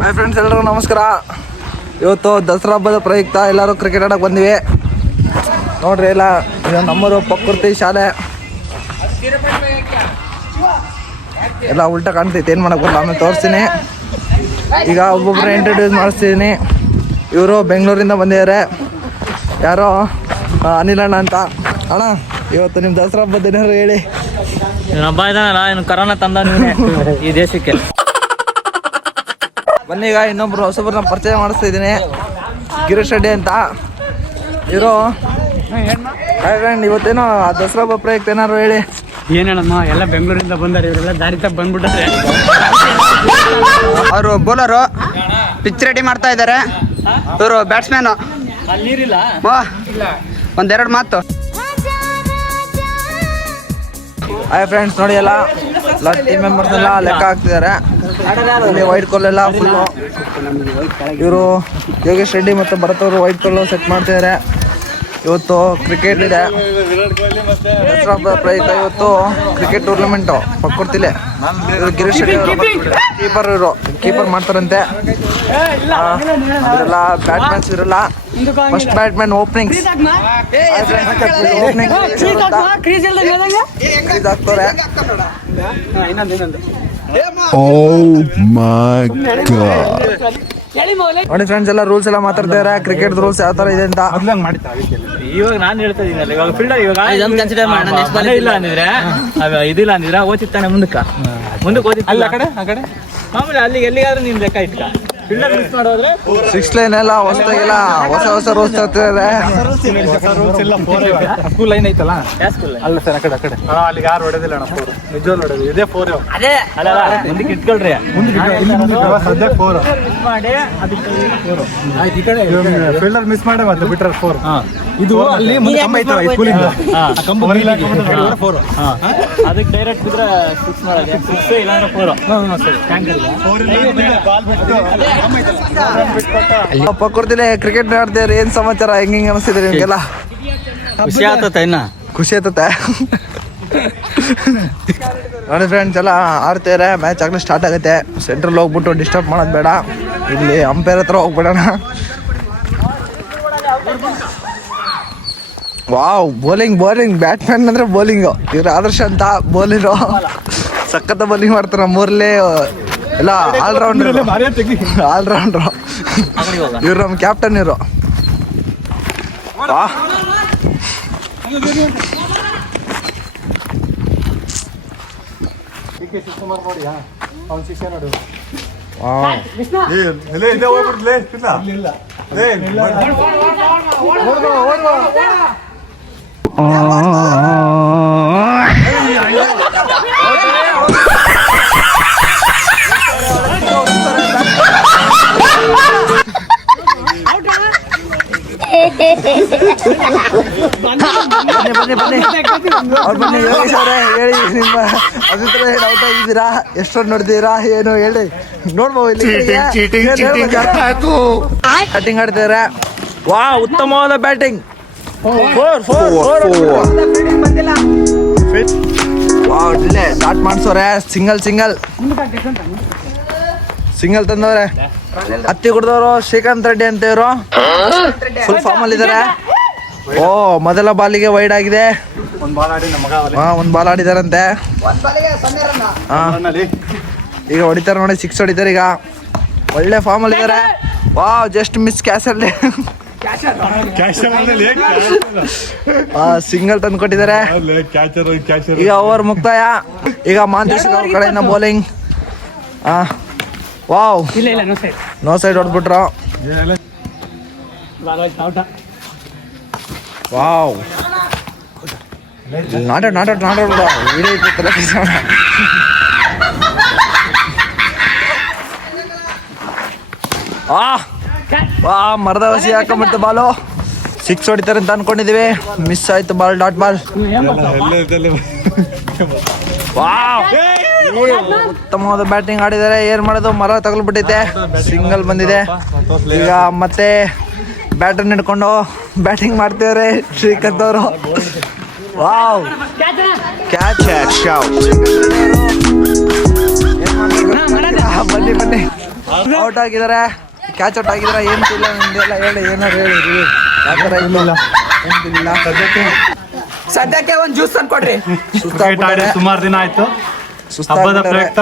Hi friends ಎಲ್ಲರೂ ನಮಸ್ಕಾರ. ಇವತ್ತು ದಸರಾ ಹಬ್ಬದ ಪ್ರಯುಕ್ತ ಎಲ್ಲರೂ ಕ್ರಿಕೆಟ್ ಆಡಕ್ಕೆ ಬಂದಿವಿ. ನೋಡ್ರಿ ಎಲ್ಲ, ಇದು ನಮ್ಮೂರು ಪ್ರಕೃತಿ ಶಾಲೆ. ಎಲ್ಲ ಉಲ್ಟಾ ಕಾಣ್ತೈತೆ, ಏನು ಮಾಡಕ್ಕೆ ಬರಲ್ಲ, ಆಮೇಲೆ ತೋರಿಸ್ತೀನಿ. ಈಗ ಒಬ್ಬೊಬ್ಬರು ಇಂಟ್ರಡ್ಯೂಸ್ ಮಾಡಿಸ್ತೀನಿ. ಇವರು ಬೆಂಗಳೂರಿಂದ ಬಂದಿದ್ದಾರೆ. ಯಾರೋ ಅನಿಲ್ ಅಣ್ಣ ಅಂತ. ಅಣ್ಣ, ಇವತ್ತು ನಿಮ್ಮ ದಸರಾ ಹಬ್ಬದ ಏನಾದ್ರು ಹೇಳಿ. ಹಬ್ಬ ಇದಾನಲ್ಲ ಏನು ಕರೋನಾ ತಂದ ನೀನೆ ಈ ದೇಶಕ್ಕೆ. ಬನ್ನಿ ಈಗ ಇನ್ನೊಬ್ರು ಹೊಸಬ್ರನ್ನ ಪರಿಚಯ ಮಾಡಿಸ್ತಾ ಇದ್ದೀನಿ ಗಿರೀಶ್ ರೆಡ್ಡಿ ಅಂತ. ಇವರು. ಫ್ರೆಂಡ್ ಇವತ್ತೇನೋ ಆ ದಸರಾ ಹಬ್ಬ ಪ್ರಯುಕ್ತ ಏನಾರು ಹೇಳಿ. ಏನೇಳಮ್ಮ ಎಲ್ಲ ಬೆಂಗಳೂರಿಂದ ಬಂದಾರೆ ಇವರೆಲ್ಲ ದಾರಿ ತಪ್ಪ ಬಂದ್ಬಿಟ್ಟಾರೆ ಅವರು ಬೌಲರು ಪಿಚ್ ರೆಡಿ ಮಾಡ್ತಾ ಇದ್ದಾರೆ. ಇವರು ಬ್ಯಾಟ್ಸ್ಮ್ಯಾನು ಒಂದೆರಡು ಮಾತು. ಹಾಯ್ ಫ್ರೆಂಡ್ಸ್ ನೋಡಿ ಎಲ್ಲ ಎಲ್ಲ ಟೀಮ್ ಮೆಂಬರ್ಸ್ ಎಲ್ಲ ಲೆಕ್ಕ ಹಾಕ್ತಿದ್ದಾರೆ. ಇಲ್ಲಿ ವೈಟ್ ಕೋಲ್ ಎಲ್ಲ ಫುಲ್ ಇವರು ಯೋಗೇಶ್ ರೆಡ್ಡಿ ಮತ್ತು ಭರತ್ ಅವರು ವೈಟ್ ಕೋಲ್ ಸೆಟ್ ಮಾಡ್ತಿದ್ದಾರೆ ಇವತ್ತು ಕ್ರಿಕೆಟ್ ಇದೆ. ದಸರಾ ಪ್ರಯುಕ್ತ ಇವತ್ತು ಕ್ರಿಕೆಟ್ ಟೂರ್ನಮೆಂಟು ಪಕ್ಕದಲ್ಲಿ ಇವರು ಗಿರೀಶ್ ರೆಡ್ಡಿ ಅವರು ಕೀಪರ್ ಇವರು. ಕೀಪರ್ ಮಾಡ್ತಾರಂತೆ. ಇವರೆಲ್ಲ ಬ್ಯಾಟ್ಮನ್ಸ್ ಇರಲ್ಲ ಫಸ್ಟ್ ಬ್ಯಾಟ್ಮನ್ ಓಪನಿಂಗ್ಸ್ ಓಪನಿಂಗ್ ಹಾಕ್ತಾರೆ my god. ನೋಡಿ ಫ್ರೆಂಡ್ಸ್ ಎಲ್ಲ ರೂಲ್ಸ್ ಎಲ್ಲ ಮಾತಾಡ್ತಾರೆ ಕ್ರಿಕೆಟ್ ರೂಲ್ಸ್ ಯಾವ ತರ ಇದೆ ಅಂತ. ಇವಾಗ ನಾನು ಹೇಳ್ತಾ ಇದೀನಲ್ಲ ಇವಾಗ ಫೀಲ್ಡರ್ ಇವಾಗ ಇದೊಂದು ಮಾಡೋಣ, ಇಲ್ಲ ಅಂದಿದ್ರೆ ಅವ ಇದಿಲ್ಲ ಅಂದಿದ್ರೆ ಓದಿತ್ತಾನೆ ಮುಂದಕ್ಕೆ. ಮುಂದಕ್ಕೆ ಓದಿ ಅಲ್ಲ ಕಡೆ ಆ ಕಡೆ? ಮಾಮೂಲಿ ಅಲ್ಲಿಗೆ ಎಲ್ಲಿಗಾದ್ರೂ ನೀನ್ ಲೆಕ್ಕ ಇಟ್ಕ. ಸಿಕ್ಸ್ ಲೈನ್ ಎಲ್ಲ ಹೊಸದಾಗಿಲ್ಲ ಹೊಸ ಹೊಸ ರೂಲ್ಸ್ ತರ್ತಿದ್ದಾರೆ ಸ್ಕೂಲ್ ಲೈನ್ ಐತಲ್ಲ? ಅಲ್ಲ ಸರ್ ಆ ಕಡೆ ಆ ಕಡೆ. ಅಲ್ಲಿಗೆ ಯಾರು ಹೊಡೆದಿಲ್ಲ ಅಣ್ಣ ಫೋರ್ ನಿಜವಾಗ್ಲೂ ಹೊಡೆದು ಇದೇ ಫೋರ್ ಅದೇ. ಅಲ್ಲ ಅಲ್ಲ, ಮುಂದಕ್ಕೆ ಇಟ್ಕೊಳ್ರಿ ಸದ್ಯ ಫೋರ್ ಮಿಸ್ ಮಾಡಿ ಅದಕ್ಕೆ ಫೋರು ಆಯ್ತು ಈ ಕಡೆ ಫೀಲ್ಡರ್ ಮಿಸ್ ಮಾಡೇ ಮತ್ತೆ ಬಿಟ್ರೆ ಫೋರ್ ಇದು ಅಲ್ಲಿ ಮುಂದೆ ಕಂಬ ಐತಲ್ಲ ಸ್ಕೂಲಿಂದ ಕಂಬ ಫೋರ್ ಹಾ. ಅದಕ್ಕೆ ಡೈರೆಕ್ಟ್ ಬಿದ್ರೆ ಸಿಕ್ಸ್ ಮಾಡೋದು ಸಿಕ್ಸ್ ಇಲ್ಲಾಂದ್ರೆ ಫೋರು ಸರಿ ಪಕ್ಕೂರ್ತಿಲೆ ಕ್ರಿಕೆಟ್ ಆಡ್ತೇವ್ರಿ ಏನ್ ಸಮಾಚಾರ ಹೆಂಗ್ ಹೆಂಗ್ ಅನಿಸ್ತಿದೆ ನಿಮ್ಗೆಲ್ಲ? ಖುಷಿ ಆತತ ಇನ್ನ. ಖುಷಿ ಆತತ ನೋಡಿ ಫ್ರೆಂಡ್ಸ್ ಎಲ್ಲ ಆಡ್ತೇವ್ರೆ ಮ್ಯಾಚ್ ಆಗಲೇ ಸ್ಟಾರ್ಟ್ ಆಗುತ್ತೆ. ಸೆಂಟ್ರಲ್ ಹೋಗ್ಬಿಟ್ಟು ಡಿಸ್ಟರ್ಬ್ ಮಾಡೋದು ಬೇಡ. ಇಲ್ಲಿ ಅಂಪೈರ್ ಹತ್ರ ಹೋಗ್ಬಿಡೋಣ. ವಾವ್ ಬೌಲಿಂಗ್ ಬೌಲಿಂಗ್ ಬ್ಯಾಟ್ಮನ್ ಅಂದ್ರೆ ಬೌಲಿಂಗು ಇವ್ರು ಆದರ್ಶ ಅಂತ ಬೌಲಿರು ಸಖತ್ತ ಬೌಲಿಂಗ್ ಮಾಡ್ತಾರೆ ನಮ್ಮೂರಲ್ಲಿ ಎಲ್ಲ ಆಲ್ರೌಂಡರ್ ಆಲ್ರೌಂಡ್ರು ಇವ್ರು ನಮ್ಮ ಕ್ಯಾಪ್ಟನ್ ಇವರು. ನೋಡು ಬನ್ನಿ ಬನ್ನಿ ಬನ್ನಿ ಅವ್ರು ಬನ್ನಿ ಯೋಗೇಶ್ ಅವರೇ ಹೇಳಿ ನಿಮ್ಮ ಅಭಿಪ್ರಾಯ ಔಟ್ ಆಗಿದ್ದೀರಾ ಎಷ್ಟೊಂದು ನೋಡ್ತೀರಾ ಏನು ಹೇಳಿ ನೋಡ್ಬೋದು ಇಲ್ಲಿ ಬ್ಯಾಟಿಂಗ್ ಆಡ್ತಿದ್ದಾರೆ ವಾ ಉತ್ತಮವಾದ ಬ್ಯಾಟಿಂಗ್ ಫೋರ್ ಫೋರ್ ವಾವ್ ಇಲ್ಲೇ ಸ್ಟಾರ್ಟ್ ಮಾಡ್ಸೋರೆ. ಸಿಂಗಲ್ ಸಿಂಗಲ್ ಸಿಂಗಲ್ ತಂದವ್ರೆ. ಹತ್ತಿ ಕುಡ್ದವ್ರು ಶ್ರೀಕಾಂತ್ ರೆಡ್ಡಿ ಅಂತ ಇವರು. ಫುಲ್ ಫಾರ್ಮ್ ಅಲ್ಲಿ ಇದಾರೆ. ಓ ಮೊದಲ ಬಾಲಿಗೆ ವೈಡ್ ಆಗಿದೆ. ಒಂದು ಬಾಲ್ ಆಡಿ ನಮ್ಮ ಮಗ ಹಾ ಒಂದ್ ಬಾಲ್ ಆಡಿದಾರಂತೆ. ಹಾ. ಈಗ ಹೊಡಿತಾರೆ ನೋಡಿ ಸಿಕ್ಸ್ ಹೊಡಿತಾರೆ ಈಗ. ಒಳ್ಳೆ ಫಾರ್ಮ್ ಅಲ್ಲಿ ಇದಾರೆ. ವಾವ್ ಜಸ್ಟ್ ಮಿಸ್ ಕ್ಯಾಸಲ್ಲಿ ಅಲ್ಲಿ ಸಿಂಗಲ್ ತಂದು ಕೊಟ್ಟಿದ್ದಾರೆ. ಈಗ ಓವರ್ ಮುಕ್ತಾಯ. ಈಗ ಮಾಂತೇಶ್ ಅವ್ರ ಕಡೆಯಿಂದ bowling wow. No side out wow. ನಾಟೋಡ್ ನಾಟೋಡ್ ನಾಟೋಡ್ ಬಿಡು. ವಿಡಿಯೋ ಆ. ವಾ ಮರದ ಹಸಿ ಹಾಕೊಂಡ್ಬಿಡ್ತು ಬಾಲು. ಸಿಕ್ಸ್ ಹೊಡಿತಾರೆ ಅಂತ ಅನ್ಕೊಂಡಿದೀವಿ. ಮಿಸ್ ಆಯ್ತು ಬಾಲ್ ಡಾಟ್ ಬಾಲ್. ಉತ್ತಮವಾದ ಬ್ಯಾಟಿಂಗ್ ಆಡಿದ್ದಾರೆ. ಏನ್ ಮಾಡೋದು? ಮರ ತಗಲ್ಬಿಟ್ಟೈತೆ ಸಿಂಗಲ್ ಬಂದಿದೆ. ಈಗ ಮತ್ತೆ ಬ್ಯಾಟರ್ ಹಿಡ್ಕೊಂಡು ಬ್ಯಾಟಿಂಗ್ ಮಾಡ್ತಿದ್ದಾರೆ ಶ್ರೀಕಾಂತ್ ಅವರು. ವಾವ್ ಕ್ಯಾಚ್ ಬನ್ನಿ ಬನ್ನಿ. ಔಟ್ ಆಗಿದ್ದಾರೆ. ಕ್ಯಾಚ್ ಔಟ್ ಆಗಿದ್ರೆ ಏನು ಇಲ್ಲ ನಿಮ್ದೆಲ್ಲ ಹೇಳಿ ಏನಾರು ಹೇಳಿ ಯಾಕರ ಯಾವ ಥರ ಇಲ್ಲ ಏನಿಲ್ಲ ಸದ್ಯಕ್ಕೆ ಸದ್ಯಕ್ಕೆ ಒಂದು ಜ್ಯೂಸ್ ತಂದು ಕೊಡ್ರಿ ಸುಮಾರು ದಿನ ಆಯ್ತು. ಹಬ್ಬದ ಪ್ರಯುಕ್ತ.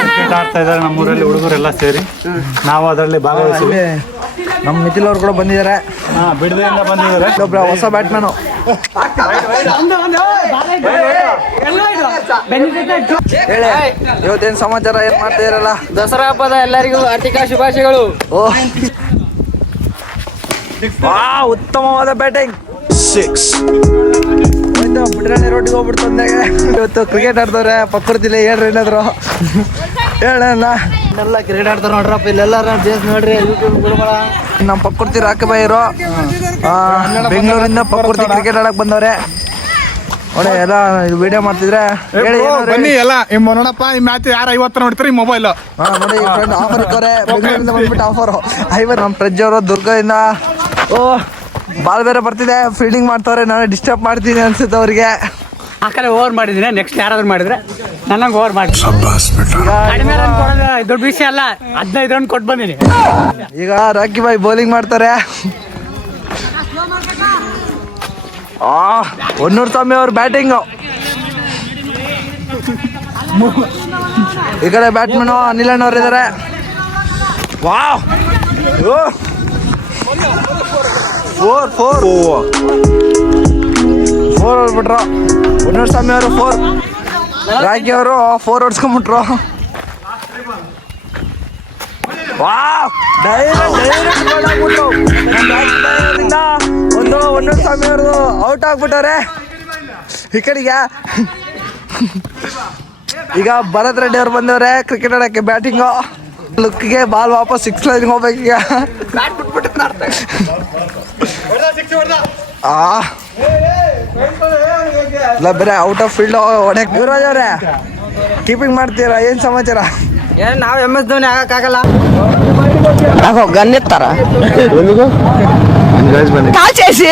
ಕ್ರಿಕೆಟ್ ಆಡ್ತಾ ಇದ್ದಾರೆ ನಮ್ಮೂರಲ್ಲಿ ಹುಡುಗರೆಲ್ಲ ಸೇರಿ. ನಾವು ಅದರಲ್ಲಿ ಭಾಗವಹಿಸಿ. ನಮ್ಮ ಮಿಥಿಲ್ ಅವ್ರು ಕೂಡ ಬಂದಿದ್ದಾರೆ. ಬಿಡದೆ ಬಿಡದೆಯಿಂದ ಬಂದಿದ್ದಾರೆ. ಇಲ್ಲೊಬ್ರ ಹೊಸ ಬ್ಯಾಟ್ಮನು ಹೇಳಿ ಇವತ್ತೇನ್ ಸಮಾಚಾರ ಏನ್ ಮಾಡ್ತಾ ಇರಲ್ಲ? ದಸರಾ ಹಬ್ಬದ ಎಲ್ಲರಿಗೂ ಆರ್ಥಿಕ ಶುಭಾಶಯಗಳು. ಉತ್ತಮವಾದ ಬ್ಯಾಟಿಂಗ್ ಸಿಕ್ಸ್ ಬಿಡ್ರಾಣಿ ರೋಡ್ಗೆ ಹೋಗ್ಬಿಡ್ತು ಅಂದಾಗ. ಇವತ್ತು ಕ್ರಿಕೆಟ್ ಆಡ್ತವ್ರೆ ಪಕ್ಕರ್ತಿಲ್ಲ ಹೇಳ್ರಿ ಏನಾದ್ರು. ಹೇಳಣ್ಣ. ಎಲ್ಲ ಕ್ರಿಕೆಟ್ ಆಡ್ತಾರೆ ನೋಡ್ರಪ್ಪ ಇಲ್ಲೆಲ್ಲಾರ ಜೇಸ್ ನೋಡ್ರಿ ಯೂಟ್ಯೂಬ್ ಬಿಡ್ಬೇಡ ನಮ್ಮ ಪಕ್ಕರ್ತಿ ರಾಕಬಾಯಿರು ಬೆಂಗಳೂರಿಂದ ಪಕ್ಕೂರ್ತಿ ಕ್ರಿಕೆಟ್ ಆಡಕ್ ಬಂದವ್ರೆ. ನೋಡಿ ಎಲ್ಲ ವಿಡಿಯೋ ಮಾಡ್ತಿದ್ರೆ ಹೇಳಿ ಬನ್ನಿ. ಎಲ್ಲ. ಇಮ್ಮ ನೋಡಪ್ಪ ಈ ಮ್ಯಾಚ್ ಯಾರು ಐವತ್ತು ನೋಡ್ತಾರೆ? ಈ ಮೊಬೈಲ್ ನೋಡಿ ಫ್ರೆಂಡ್ ಆಫರ್ ಇಕ್ಕವ್ರೆ ಬೆಂಗಳೂರಿಂದ ಬಂದ್ಬಿಟ್ಟು ಆಫರ್ ಐವರ್ ನಮ್ಮ ಫ್ರೆಜ್ ಅವರು ದುರ್ಗದಿಂದ. ಓ ಬಾಲ್ ಬೇರೆ ಬರ್ತಿದೆ. ಫೀಲ್ಡಿಂಗ್ ಮಾಡ್ತವ್ರೆ. ನಾನು ಡಿಸ್ಟರ್ಬ್ ಮಾಡ್ತೀನಿ ಅನ್ಸುತ್ತೆ ಅವ್ರಿಗೆ. ಆ ಓವರ್ ಮಾಡಿದ್ರೆ ನೆಕ್ಸ್ಟ್ ಯಾರಾದ್ರೂ ಮಾಡಿದ್ರೆ ನನಗೆ ಓವರ್ ಮಾಡಿ. ದೊಡ್ಡ ವಿಷಯ ಅಲ್ಲ. ಹದಿನೈದು ರನ್ ಕೊಟ್ಟು ಬಂದಿನಿ. ಈಗ ರಾಕಿ ಬಾಯ್ ಬೌಲಿಂಗ್ ಮಾಡ್ತಾರೆ. ಆ ಹೊನ್ನೂರು ಸ್ವಾಮಿ ಅವ್ರ ಬ್ಯಾಟಿಂಗು ಈ ಕಡೆ ಬ್ಯಾಟ್ಮನ್ ಅನಿಲ್ ಅವ್ರು ಇದ್ದಾರೆ ವಾವ್ ಫೋರ್ ಫೋರ್ ಫೋರ್ ಹೊಡ್ಬಿಟ್ರು ಹೊನ್ನೂರು ಸ್ವಾಮಿ ಅವರು ಫೋರ್ ರಾಗಿ ಅವರು ಫೋರ್ ಹೊಡ್ಸ್ಕೊಂಬಿಟ್ರು. ಒಂದು ಒಂದೊಂದು ಸ್ವಾಮಿ ಅವ್ರದ್ದು ಔಟ್ ಆಗ್ಬಿಟ್ಟವ್ರೆ ಈ ಕಡೆಗೆ. ಈಗ ಭರತ್ ರೆಡ್ಡಿ ಅವ್ರು ಬಂದವ್ರೆ ಕ್ರಿಕೆಟ್ ಆಡಕ್ಕೆ ಬ್ಯಾಟಿಂಗು ಲುಕ್ಗೆ ಬಾಲ್ ವಾಪಸ್ ಸಿಕ್ಸ್ ಲೈನ್ಗೆ ಹೋಗ್ಬೇಕೀಗ ಆ. ಇಲ್ಲ ಬೇರೆ ಔಟ್ ಆಫ್ ಫೀಲ್ಡ್ ಹೊಡೆಯಕ್ ಯುವರಾಜ್ ಅವ್ರೆ ಕೀಪಿಂಗ್ ಮಾಡ್ತೀರಾ ಏನ್ ಸಮಾಚಾರ ಏನ್ ನಾವ್ ಎಂ ಎಸ್ ಧೋನಿ ಆಗಕ್ಕಾಗಲ್ಲ గన్నెత్తార కాల్ చేసి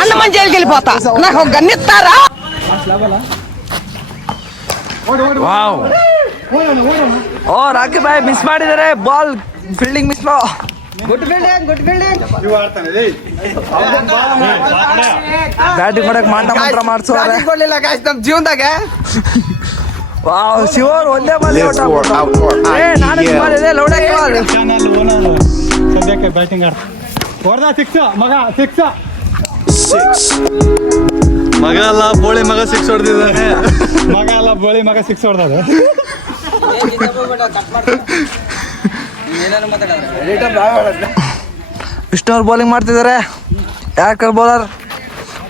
అన్నమని జైలుకి వెళ్ళిపోతా నాకు ఒక గన్నెత్తారా wow oh Rocky boy miss ಮಾಡಿದ್ದಾರೆ ball fielding miss good building good fielding batting ಮಾಡಕ್ ಮಾಟ ಮಾತ್ರ ಮಾಡ್ಸೋರೆ ಕೊಡ್ಲಿಲ್ಲ ಗಾಯ್ಸ್ ನಮ್ ಜೀವನದಾಗ. ವಾವ್ ಶಿವರ್ ಒಂದೇ ಬಾಲ್ ಏ ನಾನು ಮಾಡಿದೆ ಓನರ್ ಸದ್ಯಕ್ಕೆ ಬ್ಯಾಟಿಂಗ್ ಆಡ್ತ. ಹೊಡೆದ ಸಿಕ್ಸ್ ಮಗ ಸಿಕ್ಸ್ ಮಗ ಅಲ್ಲ ಬೋಳಿ ಮಗ ಸಿಕ್ಸ್ ಹೊಡೆದಿದ್ದಾನೆ ಮಗ ಅಲ್ಲ ಬೋಳಿ ಮಗ ಸಿಕ್ಸ್ ಹೊಡೆದ ವಿಷ್ಣು ಅವ್ರು ಬೌಲಿಂಗ್ ಮಾಡ್ತಿದ್ದಾರೆ ಯಾಕರ್ ಬೌಲರ್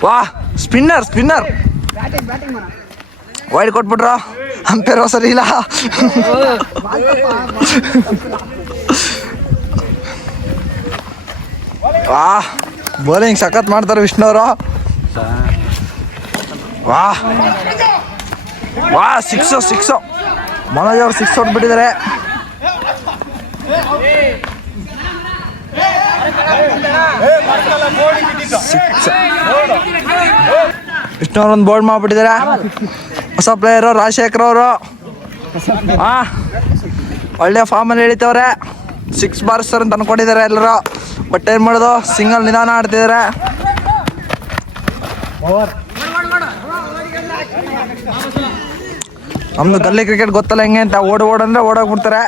ವಾ ಸ್ಪಿನ್ನರ್ ಸ್ಪಿನ್ನರ್ ವೈಡ್ ಕೊಟ್ಬಿಟ್ರ. ಅಂಪೇರ್ ಸರಿ ಇಲ್ಲ. ವಾ ಬೌಲಿಂಗ್ ಸಖತ್ ಮಾಡ್ತಾರೆ ವಿಷ್ಣು ಅವರು ವಾ ವಾ ಸಿಕ್ಸೋ ಸಿಕ್ಸು ಮನೋಜ್ ಅವ್ರು ಸಿಕ್ಸ್ ಹೊಡ್ಬಿಟ್ಟಿದ್ದಾರೆ ಒಂದು ಬೋರ್ಡ್ ಮಾಡ್ಬಿಟ್ಟಿದ್ದಾರೆ? ಹೊಸ ಪ್ಲೇಯರ್ ರಾಜಶೇಖರ್ ಅವರು. ಹಾ ಒಳ್ಳೆ ಫಾರ್ಮಲ್ಲಿ ಎಳಿತವ್ರೆ. ಸಿಕ್ಸ್ ಬಾರ್ಸ್ ಅಂತ ಅನ್ಕೊಂಡಿದ್ದಾರೆ ಎಲ್ಲರೂ. ಬಟ್ ಏನು ಮಾಡೋದು? ಸಿಂಗಲ್ ನಿಧಾನ ಆಡ್ತಿದ್ದಾರೆ. ನಮ್ದು ಗಲ್ಲಿ ಕ್ರಿಕೆಟ್ ಗೊತ್ತಲ್ಲ ಹೆಂಗೆ ಅಂತ. ಓಡ್ ಓಡ್ ಅಂದ್ರೆ ಓಡೋಗ್ಬಿಡ್ತಾರೆ.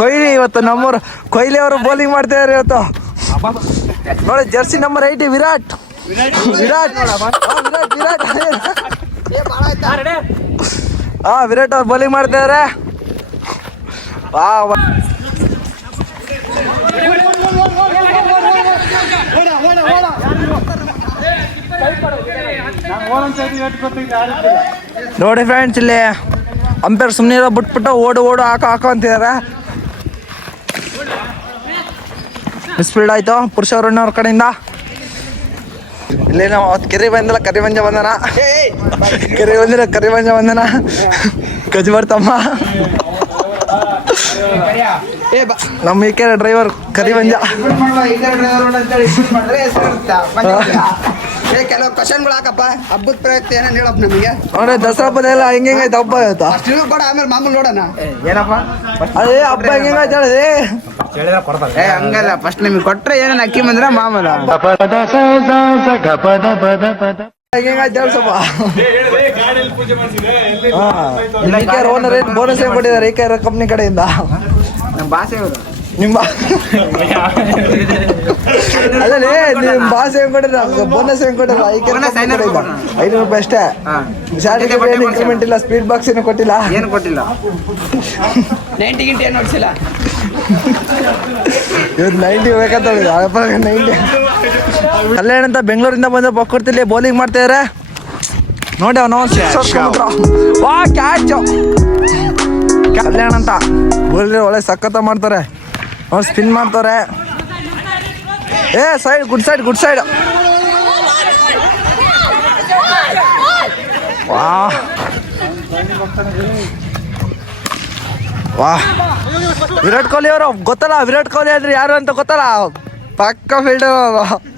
ಕೊಹ್ಲಿ ಇವತ್ತು ನಮ್ಮೂರು ಕೊಹ್ಲಿ ಅವರು ಬೌಲಿಂಗ್ ಮಾಡ್ತಿದ್ದಾರೆ ಇವತ್ತು. ನೋಡಿ jersey number eighteen Virat. Virat. Virat. Virat ಹಾ ವಿರಾಟ್ ಅವ್ರು ಬೌಲಿಂಗ್ ಮಾಡ್ತಿದ್ದಾರೆ ವಾ ವಾ. ನೋಡಿ ಫ್ರೆಂಡ್ಸ್ ಇಲ್ಲಿ. ಅಂಪೇರ್ ಸುಮ್ಮನೆ ಬಿಟ್ಬಿಟ್ಟು ಓಡು ಓಡು ಹಾಕೋ ಹಾಕೋ ಅಂತಿದ್ದಾರೆ. ಮಿಸ್ಫೀಲ್ಡ್ ಆಯ್ತು ಪುರುಷವ್ರಣ್ಣವ್ರ ಕಡೆಯಿಂದ. ಇಲ್ಲಿ ನಾವು ಅವತ್ತು ಕೆರೆ ಬಂದಿಲ್ಲ, ಕರಿ ಮಂಜ ಬಂದನ. ಕೆರೆ ಬಂದಿಲ್ಲ, ಕರಿ ಮಂಜ ಬಂದನ. ಗಜ್ಬರ್ತಮ್ಮ ನಮ್ಮ ಈ ಕೆರೆ ಡ್ರೈವರ್ ಕರಿ ಮಂಜ. ಏ ಕೆಲವು ಕ್ವಶನ್ಗಳು ಹಾಕಪ್ಪ. ಹಬ್ಬದ ಪ್ರಯುಕ್ತ ಏನೇನು ಹೇಳಪ್ಪ ನಮಗೆ? ನೋಡ್ರಿ ದಸರಾ ಹಬ್ಬದ ಎಲ್ಲ ಹೆಂಗೆ ಹೆಂಗೈತೆ ಹಬ್ಬ ಆಯ್ತು ಅಷ್ಟು ಕೂಡ ಆಮೇಲೆ ಮಾಮೂಲು ನೋಡೋಣ. ಅದೇ ಹಬ್ಬ ಹೆಂಗೆ ಹೆಂಗೈತೆ ಹೇಳಿದೆ. ಏ ಹಂಗಲ್ಲ ಫಸ್ಟ್ ನಿಮಗೆ ಕೊಟ್ರೆ ಏನೇನು ಅಕ್ಕಿ ಬಂದ್ರೆ ಮಾಮೂಲು. ಹೆಂಗೆ ಹೆಂಗೈತೆ ಹೇಳಿ ಸ್ವಲ್ಪ ಈಕೆ ಓನರ್ ಏನು ಬೋನಸ್ ಏನು ಕೊಟ್ಟಿದ್ದಾರೆ? ಈಕೆ ಕಂಪ್ನಿ ಕಡೆಯಿಂದ? ನಮ್ಮ ಭಾಷೆ ಇವರು ನಿಮ್ಮ ಅಲ್ಲೇ ನಿಮ್ಮ ಬಾಸ್ ಹೆಂಗ್ ಕೊಟ್ಟಿಲ್ಲ ಬೋನಸ್ ಹೆಂಗ್ ಕೊಟ್ಟಿಲ್ಲ ಕಂಪ್ನಿ ಐನೂರು ಕಡೆಯಿಂದ ರೂಪಾಯಿ ಅಷ್ಟೇ. ಸ್ಯಾಲರಿ ಏನು ಇನ್ಕ್ರಿಮೆಂಟ್ ಇಲ್ಲ ಸ್ಪೀಡ್ ಬಾಕ್ಸ್ ಏನು ಕೊಟ್ಟಿಲ್ಲ. ಏನು ಕೊಟ್ಟಿಲ್ಲ. ನೈಂಟಿ ಗಿಂಟಿ ಏನು ನೋಡ್ಸಿಲ್ಲ ಇವತ್ತು ನೈಂಟಿ ಬೇಕಂತ ನೈಂಟಿ ಕಲ್ಯಾಣ ಅಂತ ಬೆಂಗಳೂರಿಂದ ಬಂದ ಕೊಡ್ತಿಲ್ಲ ಬೌಲಿಂಗ್ ಮಾಡ್ತಾ ಇದಾರೆ. ನೋಡಿ ಅವನು ವಾ ಕ್ಯಾಚ್ ಕಲ್ಯಾಣ ಅಂತ ಬೌಲಿಂಗ್ ಒಳ್ಳೆ ಸಖತ್ತ ಮಾಡ್ತಾರೆ. ಅವ್ರು ಸ್ಪಿನ್ ಮಾಡ್ತಾರೆ. ಏ side good side good side ವಾ. ವಾ. ವಿರಾಟ್ ಕೊಹ್ಲಿ ಅವರು, ಗೊತ್ತಲ್ಲ, ವಿರಾಟ್ ಕೊಹ್ಲಿ ಅಂದ್ರೆ ಯಾರು ಅಂತ ಗೊತ್ತಲ್ಲ. ಪಕ್ಕ ಫೀಲ್ಡರ್ ಅವರು.